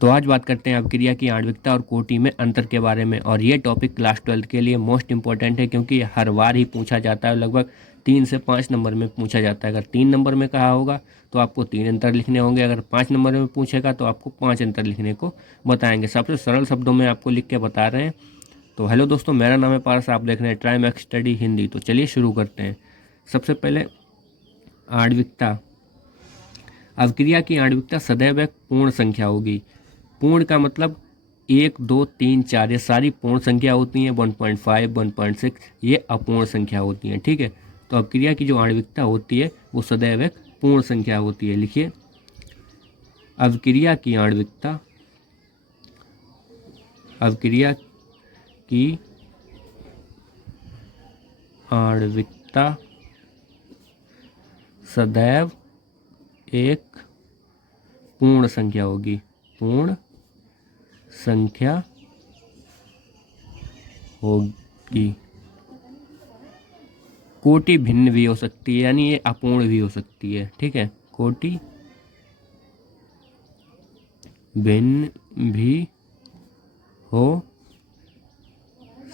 तो आज बात करते हैं अवक्रिया की आणविकता और कोटि में अंतर के बारे में। और ये टॉपिक क्लास 12 के लिए मोस्ट इंपॉर्टेंट है, क्योंकि हर बार ही पूछा जाता है। लगभग 3 से 5 नंबर में पूछा जाता है। अगर 3 नंबर में कहा होगा तो आपको 3 अंतर लिखने होंगे, अगर 5 नंबर में पूछेगा तो आपको 5 अंतर लिखने को बताएंगे। सबसे सरल शब्दों में आपको लिख के बता रहे हैं। तो हेलो दोस्तों, मेरा नाम है पारस, आप देख रहे हैं ट्राई मैक्स स्टडी हिंदी। तो चलिए शुरू करते हैं। सबसे पहले आणविकता। अवक्रिया की आणविकता सदैव एक पूर्ण संख्या होगी। पूर्ण का मतलब 1, 2, 3, 4 ये सारी पूर्ण संख्या होती हैं। 1.5, 1.6 ये अपूर्ण संख्या होती हैं। ठीक है, तो अवक्रिया की जो आणविकता होती है वो सदैव एक पूर्ण संख्या होती है। लिखिए, अवक्रिया की आणविकता, अवक्रिया की आणविकता सदैव एक पूर्ण संख्या होगी। पूर्ण संख्या होगी। कोटि भिन्न भी हो सकती है, यानी ये अपूर्ण भी हो सकती है। ठीक है, कोटि भिन्न भी हो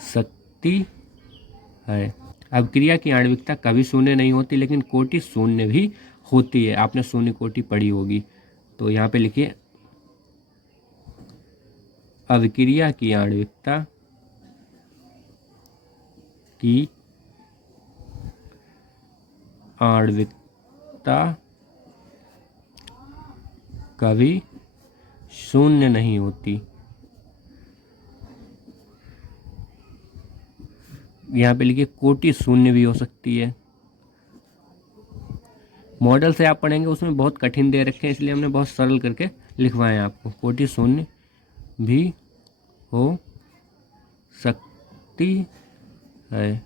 सकती है। अवक्रिया की आणविकता कभी शून्य नहीं होती, लेकिन कोटि शून्य भी होती है। आपने शून्य कोटि पढ़ी होगी। तो यहाँ पे लिखिए, अवक्रिया की आणविकता की आणविकता कभी शून्य नहीं होती। यहाँ पे लिखिए, कोटि शून्य भी हो सकती है। मॉडल से आप पढ़ेंगे उसमें बहुत कठिन दे रखे हैं, इसलिए हमने बहुत सरल करके लिखवाए हैं आपको। कोटि शून्य भी हो सकती है।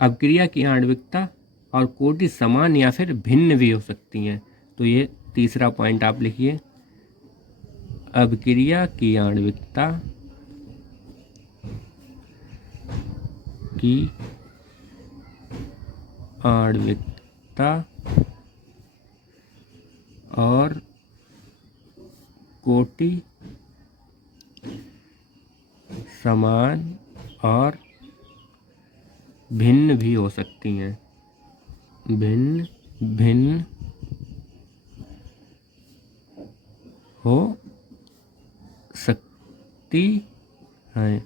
अवक्रिया की आणविकता और कोटि समान या फिर भिन्न भी हो सकती हैं। तो ये तीसरा पॉइंट आप लिखिए, अवक्रिया की आणविकता की आणविकता और कोटि समान और भिन्न भी हो सकती हैं। भिन्न भिन्न हो सकती हैं।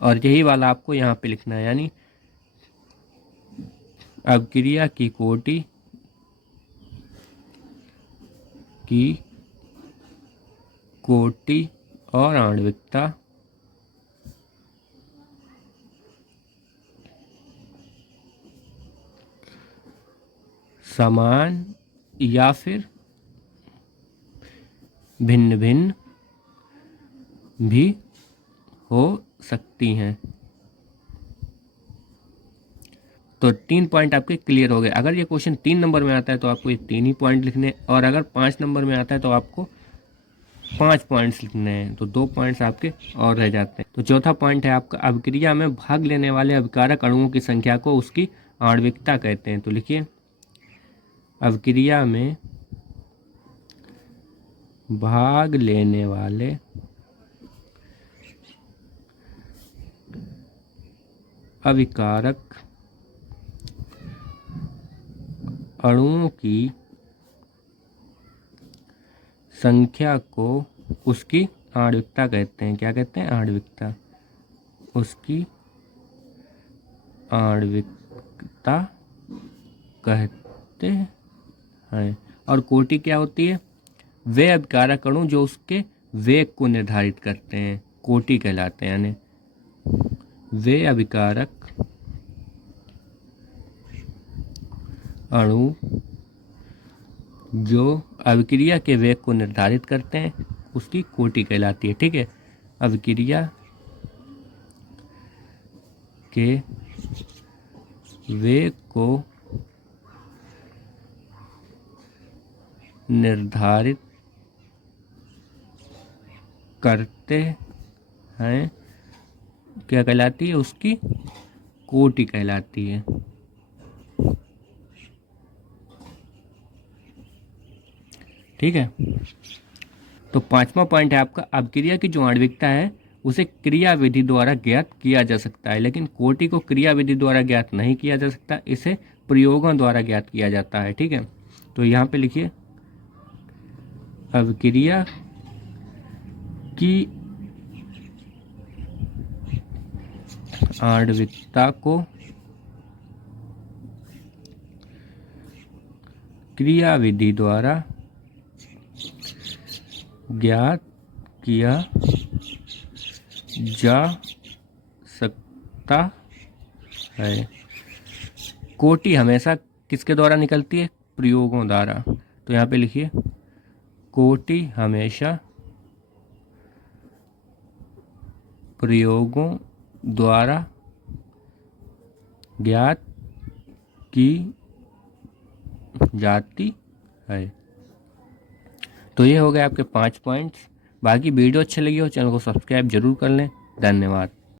और यही वाला आपको यहाँ पे लिखना है, यानी अवक्रिया की कोटि और आणविकता समान या फिर भिन्न भिन्न भी हो सकती हैं। तो 3 पॉइंट आपके क्लियर हो गए। अगर ये क्वेश्चन 3 नंबर में आता है तो आपको ये 3 ही पॉइंट लिखने, और अगर 5 नंबर में आता है तो आपको 5 पॉइंट्स लिखने हैं। तो 2 पॉइंट्स आपके और रह जाते हैं। तो चौथा पॉइंट है आपका, अवक्रिया में भाग लेने वाले अभिकारक अणुओं की संख्या को उसकी आणविकता कहते हैं। तो लिखिए, अवक्रिया में भाग लेने वाले अभिकारक अणुओं की संख्या को उसकी आणविकता कहते हैं। क्या कहते हैं? आणविकता। उसकी आणविकता कहते हैं। और कोटि क्या होती है? वे अभिकारक अणु जो उसके वेग को निर्धारित करते हैं, कोटि कहलाते हैं। यानी वे अभिकारक अणु जो अभिक्रिया के वेग को निर्धारित करते हैं उसकी कोटि कहलाती है। ठीक है, अभिक्रिया के वेग को निर्धारित करते हैं क्या कहलाती है? उसकी कोटि कहलाती है। ठीक है। तो पांचवा पॉइंट है आपका, अपक्रिया की जो आणविकता है उसे क्रिया विधि द्वारा ज्ञात किया जा सकता है, लेकिन कोटि को क्रिया विधि द्वारा ज्ञात नहीं किया जा सकता, इसे प्रयोगों द्वारा ज्ञात किया जाता है। ठीक है, तो यहाँ पे लिखिए अपक्रिया की आणविकता को क्रिया विधि द्वारा ज्ञात किया जा सकता है। कोटि हमेशा किसके द्वारा निकलती है? प्रयोगों द्वारा। तो यहाँ पे लिखिए कोटि हमेशा प्रयोगों द्वारा ज्ञात की जाती है। तो ये हो गए आपके 5 पॉइंट्स। बाकी वीडियो अच्छी लगी हो चैनल को सब्सक्राइब जरूर कर लें। धन्यवाद।